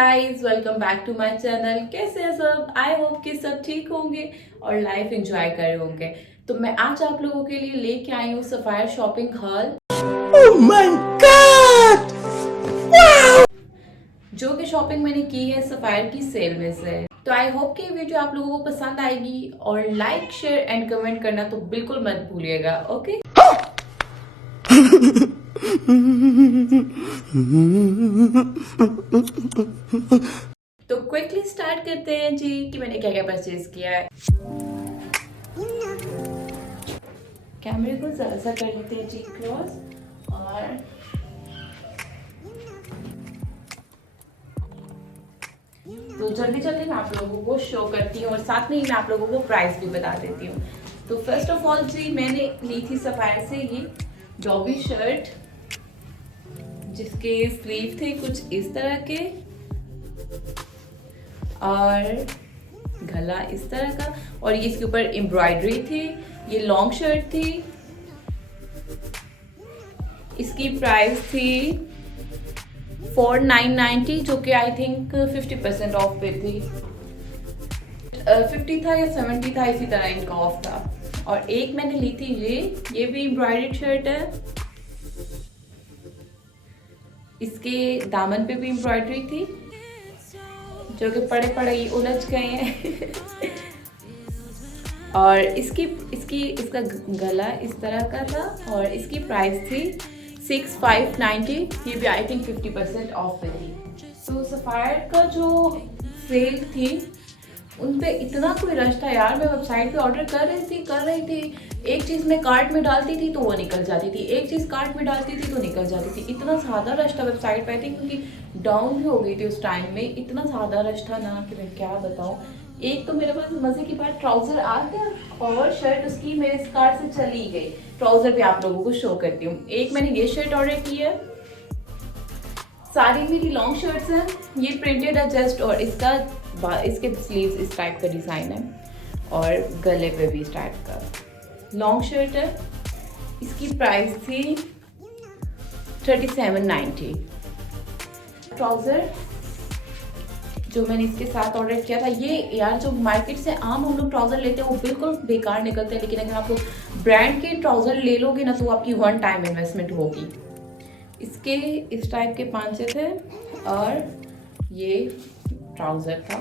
Guys, welcome back to my channel. कैसे हैं सब? आई होप कि सब ठीक होंगे और लाइफ एंजॉय कर रहे होंगे। तो मैं आज आप लोगों के लिए लेके आई हूँ sapphire shopping hall. Oh my God! जो कि शॉपिंग मैंने की है सफायर की सेल में से। तो आई होप कि ये वीडियो आप लोगों को पसंद आएगी और लाइक शेयर एंड कमेंट करना तो बिल्कुल मत भूलिएगा। ओके, तो क्विकली स्टार्ट करते हैं जी कि मैंने क्या क्या परचेज किया है। कैमरे को जरा सा कर लेते हैं जी क्रॉस, और तो जल्दी जल्दी मैं आप लोगों को शो करती हूँ और साथ में ही मैं आप लोगों को प्राइस भी बता देती हूँ। तो फर्स्ट ऑफ ऑल जी मैंने ली थी सफायर से ये जॉबी शर्ट, जिसके स्लीव थे कुछ इस तरह के और गला इस तरह का, और ये इसके ऊपर एम्ब्रॉयडरी थी। ये लॉन्ग शर्ट थी, इसकी प्राइस थी 4990, जो कि आई थिंक 50% ऑफ पे थी। 50 था या 70 था, इसी तरह इनका ऑफ था। और एक मैंने ली थी ये भी एम्ब्रॉयडर्ड शर्ट है, इसके दामन पे भी एम्ब्रॉयडरी थी, जो कि पड़े पड़े ही उलझ गए हैं। और इसका गला इस तरह का था और इसकी प्राइस थी 6590। ये भी आई थिंक 50% ऑफ पे थी। तो सफायर का जो सेल थी उन पे इतना कोई रश था यार। मैं वेबसाइट पे ऑर्डर कर रही थी। एक चीज़ मैं कार्ट में डालती थी तो वो निकल जाती थी, एक चीज़ कार्ट में डालती थी तो निकल जाती थी। इतना ज़्यादा रश था वेबसाइट पे, आई थिंक क्योंकि डाउन भी हो गई थी उस टाइम में। इतना ज़्यादा रश था ना कि मैं क्या बताऊँ। एक तो मेरे पास मज़े की बात ट्राउज़र आ गया और शर्ट उसकी मेरे इस कार्ट से चली गई। ट्राउज़र भी आप लोगों को शो करती हूँ। एक मैंने ये शर्ट ऑर्डर की है, सारी मेरी लॉन्ग शर्ट्स हैं। ये प्रिंटेड है जस्ट, और इसके स्लीव्स इस टाइप का डिज़ाइन है और गले पे भी इस टाइप का लॉन्ग शर्ट है। इसकी प्राइस थी 3790। ट्राउज़र जो मैंने इसके साथ ऑर्डर किया था, ये यार जो मार्केट से आम हम लोग ट्राउज़र लेते हैं वो बिल्कुल बेकार निकलते हैं, लेकिन अगर आप ब्रांड के ट्राउज़र ले लोगे ना तो आपकी वन टाइम इन्वेस्टमेंट होगी। इसके इस टाइप के पांचे थे और ये ट्राउज़र था,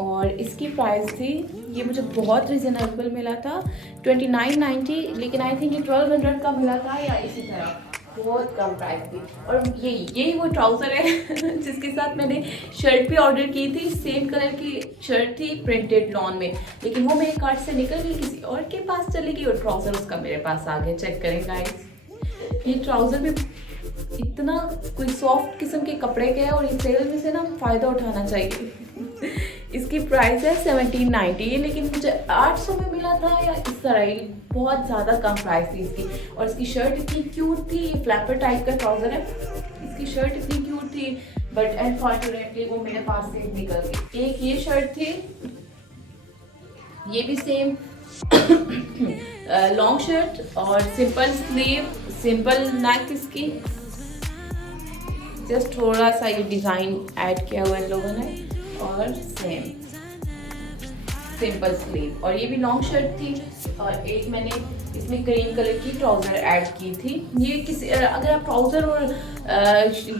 और इसकी प्राइस थी, ये मुझे बहुत रिजनेबल मिला था 2990, लेकिन आई थिंक ये 1200 का मिला था या इसी तरह, बहुत कम प्राइस थी। और यही वो ट्राउज़र है जिसके साथ मैंने शर्ट भी ऑर्डर की थी। सेम कलर की शर्ट थी प्रिंटेड लॉन में, लेकिन वो मेरे कार्ट से निकल गई, किसी और के पास चली गई और ट्राउज़र उसका मेरे पास आ गया। चेक करें गाइस, ये ट्राउज़र भी इतना कोई सॉफ्ट किस्म के कपड़े के है और इस सेल में से ना फ़ायदा उठाना चाहिए। इसकी प्राइस है 1790, लेकिन मुझे 800 में मिला था या इस तरह ही, बहुत ज़्यादा कम प्राइस थी इसकी। और इसकी शर्ट इतनी क्यूट थी, ये फ्लैपर टाइप का ट्राउज़र है। इसकी शर्ट इतनी क्यूट थी, बट अनफॉर्चुनेटली वो मेरे पास से निकल गई। एक ये शर्ट थी, ये भी सेम लॉन्ग शर्ट और सिंपल स्लीव, सिंपल नेक, इसकी जस्ट थोड़ा सा ये डिज़ाइन ऐड किया हुआ इन लोगों ने, और सेम सिंपल स्लीव। और ये भी लॉन्ग शर्ट थी, और एक मैंने इसमें क्रीम कलर की ट्राउज़र ऐड की थी। ये किसी अगर आप ट्राउज़र और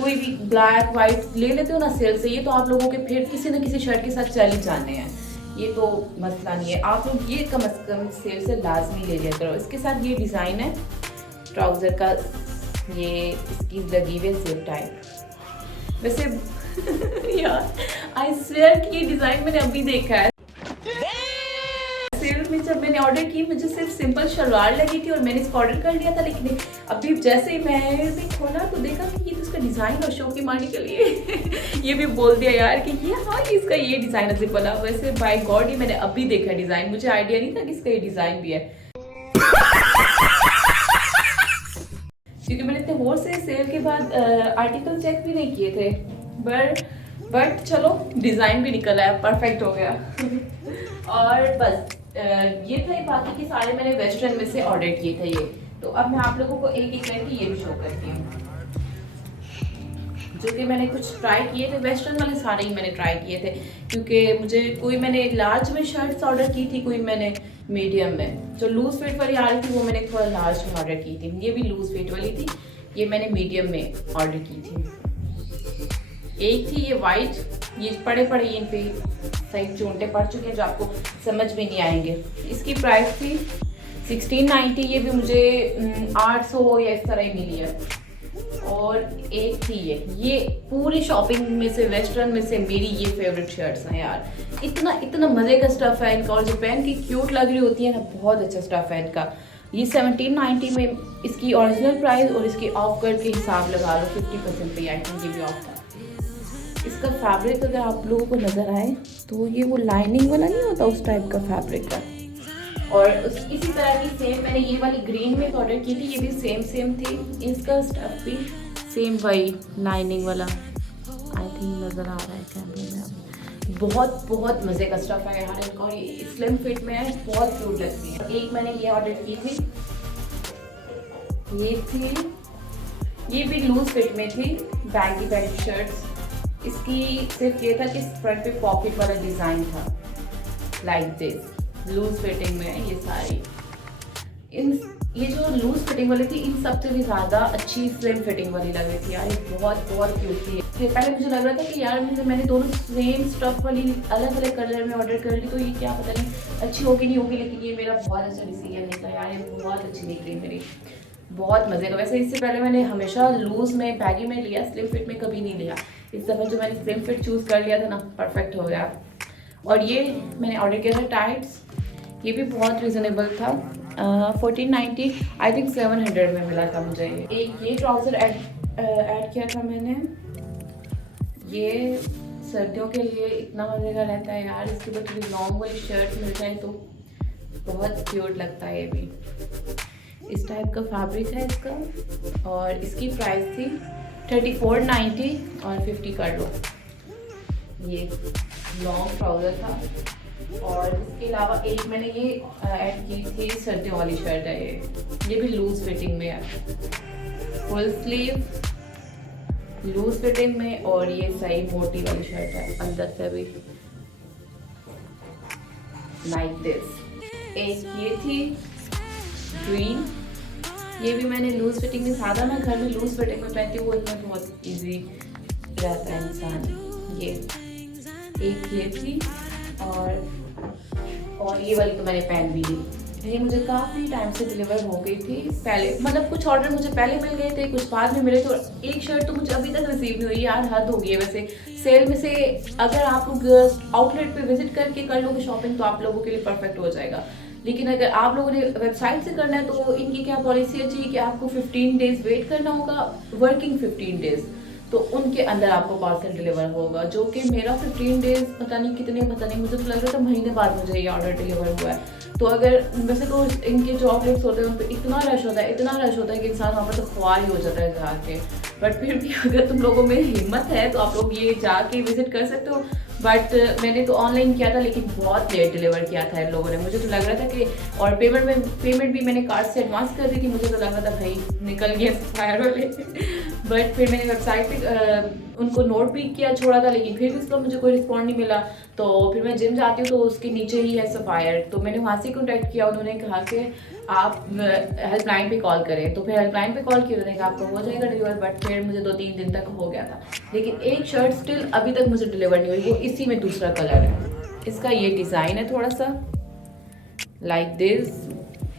कोई भी ब्लैक वाइट ले लेते हो ना सेल से, ये तो आप लोगों के फिर किसी न किसी शर्ट के साथ चल ही जाने हैं, ये तो मसला नहीं है। आप लोग ये कम से कम सेल से लाजमी ले लिया करो। इसके साथ ये डिज़ाइन है ट्राउज़र का, ये इसकी लगी हुई जिप टाइप। वैसे यार आई स्वेयर कि ये डिज़ाइन मैंने अभी देखा है सेल में। जब मैंने ऑर्डर की मुझे सिर्फ सिंपल शलवार लगी थी और मैंने इसको ऑर्डर कर लिया था, लेकिन अभी जैसे ही मैंने खोला तो देखा कि ये तो इसका डिज़ाइन और शो की मारने के लिए ये भी बोल दिया यार कि ये हाँ इसका ये डिज़ाइन है जिप वाला। वैसे बाय गॉड ये मैंने अभी देखा डिज़ाइन, मुझे आइडिया नहीं था कि इसका ये डिज़ाइन भी है, क्योंकि मैंने इतने बहुत से सेल के बाद आर्टिकल चेक भी नहीं किए थे। बट चलो डिज़ाइन भी निकल आया, परफेक्ट हो गया। और बस ये थे, बाकी के सारे मैंने वेस्टर्न में से ऑर्डर किए थे ये। तो अब मैं आप लोगों को एक एक करके ये भी शो करती हूँ। जो कि मैंने कुछ ट्राई किए थे, वेस्टर्न वाले सारे ही मैंने ट्राई किए थे, क्योंकि मुझे कोई मैंने लार्ज में शर्ट्स ऑर्डर की थी, कोई मैंने मीडियम में। जो लूज फिट वाली आ रही थी वो मैंने थोड़ा लार्ज में ऑर्डर की थी, ये भी लूज फिट वाली थी, ये मैंने मीडियम में ऑर्डर की थी। एक थी ये वाइट, ये पड़े इन पे सही चूंटे पड़ चुके हैं जो आपको समझ में नहीं आएंगे। इसकी प्राइस थी 1690, ये भी मुझे 800 या इस तरह ही मिली है। और एक थी ये पूरी शॉपिंग में से, वेस्टर्न में से मेरी ये फेवरेट शर्ट्स हैं यार। इतना मज़े का स्टफ़ है इनका, और जो पहन की क्यूट लग रही होती है ना, बहुत अच्छा स्टफ़ है इनका। ये 1790 में इसकी ओरिजिनल प्राइस और इसकी ऑफ कर के हिसाब लगा लो 50% पे आई थिंक ये भी ऑफ था। इसका फैब्रिक अगर आप लोगों को नज़र आए तो ये वो लाइनिंग वाला नहीं होता, उस टाइप का फैब्रिक का। और इसी तरह की सेम मैंने ये वाली ग्रीन में ऑर्डर की थी, ये भी सेम थी। इसका स्टफ भी सेम वही लाइनिंग वाला, आई थिंक नज़र आ रहा है कैमरे में। बहुत मज़े का स्टफ है यार इनका, और ये स्लिम फिट में है, बहुत क्यूट लगती है। एक मैंने ये ऑर्डर की थी, ये भी लूज फिट में थी, बैगी पैंट शर्ट्स। इसकी सिर्फ ये था कि फ्रंट पे पॉकेट वाला डिज़ाइन था, लाइक दिस लूज फिटिंग में है ये सारी। ये जो लूज फिटिंग वाली थी, इन सबसे भी ज़्यादा अच्छी स्लिम फिटिंग वाली लग रही थी यार, ये बहुत क्यूट थी। पहले मुझे लग रहा था कि यार मैंने दोनों सेम स्टफ वाली अलग कलर में ऑर्डर कर ली, तो ये क्या पता नहीं अच्छी होगी नहीं होगी, लेकिन ये मेरा बहुत अच्छा डिसीजन निकला यार, ये बहुत अच्छी निकली मेरी, बहुत मज़े का। वैसे इससे पहले मैंने हमेशा लूज में बैगी में लिया, स्लिम फिट में कभी नहीं लिया। इस दफ़ा जो मैंने स्लिम फिट चूज़ कर लिया था ना, परफेक्ट हो गया। और ये मैंने ऑर्डर किया था टाइट्स, ये भी बहुत रिजनेबल था, 1490 आई थिंक 700 में मिला था मुझे। एक ये ट्राउज़र ऐड किया था मैंने, ये सर्दियों के लिए इतना मज़े का रहता है यार, इसके बाद थोड़ी लॉन्ग वाली शर्ट मिल जाए तो बहुत क्यूट लगता है। ये भी इस टाइप का फैब्रिक है इसका, और इसकी प्राइस थी 3490 और 50 कर लो। ये लॉन्ग ट्राउज़र था, और इसके अलावा एक मैंने ये ऐड की थी, सर्दियों वाली शर्ट है ये भी लूज फिटिंग में है, फुल स्लीव लूज फिटिंग में, और ये सही मोटी वाली शर्ट है अंदर से भी लाइक दिस। एक ये थी ग्रीन, ये भी मैंने लूज फिटिंग में, ज़्यादा मैं घर में लूज फिटिंग में पहनती हूँ, इसमें बहुत इजी रहता है इंसान। ये एक ये थी, और ये वाली तो मैंने पहन भी ली। ये मुझे काफ़ी टाइम से डिलीवर हो गई थी पहले, मतलब कुछ ऑर्डर मुझे पहले मिल गए थे, कुछ बाद में मिले, तो एक शर्ट तो मुझे अभी तक रिसीव नहीं हुई यार, हद हो गई है। वैसे सेल में से अगर आप लोग आउटलेट पे विजिट करके कर लोगे शॉपिंग तो आप लोगों के लिए परफेक्ट हो जाएगा, लेकिन अगर आप लोगों ने वेबसाइट से करना है तो इनकी क्या पॉलिसी है कि आपको 15 डेज़ वेट करना होगा, वर्किंग 15 डेज़, तो उनके अंदर आपको पार्सल डिलीवर होगा, जो कि मेरा 15 डेज़ पता नहीं, मुझे तो लग रहा था महीने बाद मुझे ये ऑर्डर डिलीवर हुआ है। तो अगर वैसे तो इनके जो आउटलेट्स होते हैं उन पर इतना रश होता है कि इंसान वहाँ पर तो ख्वार ही हो जाता है जाके, बट फिर भी अगर तुम लोगों में हिम्मत है तो आप लोग ये जाके विजिट कर सकते हो। बट मैंने तो ऑनलाइन किया था, लेकिन बहुत लेट डिलीवर किया था इन लोगों ने, मुझे तो लग रहा था कि, और पेमेंट भी मैंने कार्ड से एडवांस कर दी थी, मुझे तो लग रहा था भाई निकल गया फायर वाले बट फिर मैंने वेबसाइट पे उनको नोट भी किया छोड़ा था, लेकिन फिर भी उसका मुझे कोई रिस्पॉन्ड नहीं मिला। तो फिर मैं जिम जाती हूँ तो उसके नीचे ही है सफ़ायर, तो मैंने वहाँ से कॉन्टैक्ट किया, उन्होंने कहा कि आप हेल्पलाइन पे कॉल करें, तो फिर हेल्पलाइन पे कॉल किया, उन्होंने कहा आपको हो जाएगा डिलीवर, बट फिर मुझे 2-3 दिन तक हो गया था, लेकिन एक शर्ट स्टिल अभी तक मुझे डिलीवर नहीं हुई, वो इसी में दूसरा कलर है। इसका ये डिज़ाइन है थोड़ा सा लाइक दिस,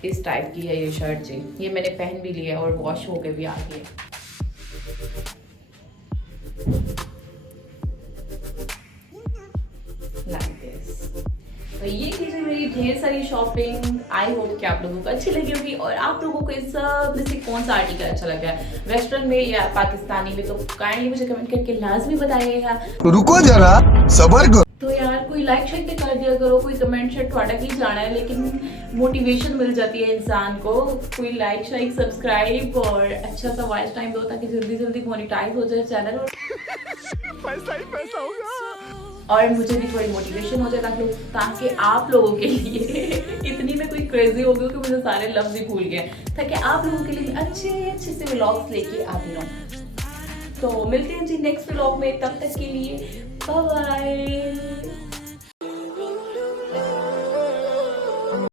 इस टाइप की है ये शर्ट जी, ये मैंने पहन भी लिया और वॉश होके भी आ गई है। तो ये चीज़ें मेरी ढेर सारी शॉपिंग, आई होप कि आप लोगों को अच्छी लगी होगी, और आप लोगों को इस सब में से कौन सा आर्टिकल अच्छा लगा है, वेस्टर्न में या पाकिस्तानी में, तो काइंडली मुझे कमेंट करके लाजमी बताइएगा। रुको जरा सबर करो। तो यार कोई लाइक शेयर कर दिया करो, कोई कमेंट शेयर थोड़ा की जाना है, लेकिन मोटिवेशन मिल जाती है इंसान को, कोई लाइक शेयर सब्सक्राइब और अच्छा सा वॉइस टाइम दो ताकि जल्दी मोनेटाइज हो जाए चैनल, पैसा ही पैसा होगा, और मुझे भी थोड़ी मोटिवेशन हो जाए ताकि आप लोगों के लिए इतनी में कोई क्रेजी हो गई कि मुझे सारे लफ्ज़ ही भूल गए, ताकि आप लोगों के लिए अच्छे से व्लॉग्स लेके आती रहूँ। तो मिलते हैं जी नेक्स्ट व्लॉग में, तब तक के लिए बाय बाय।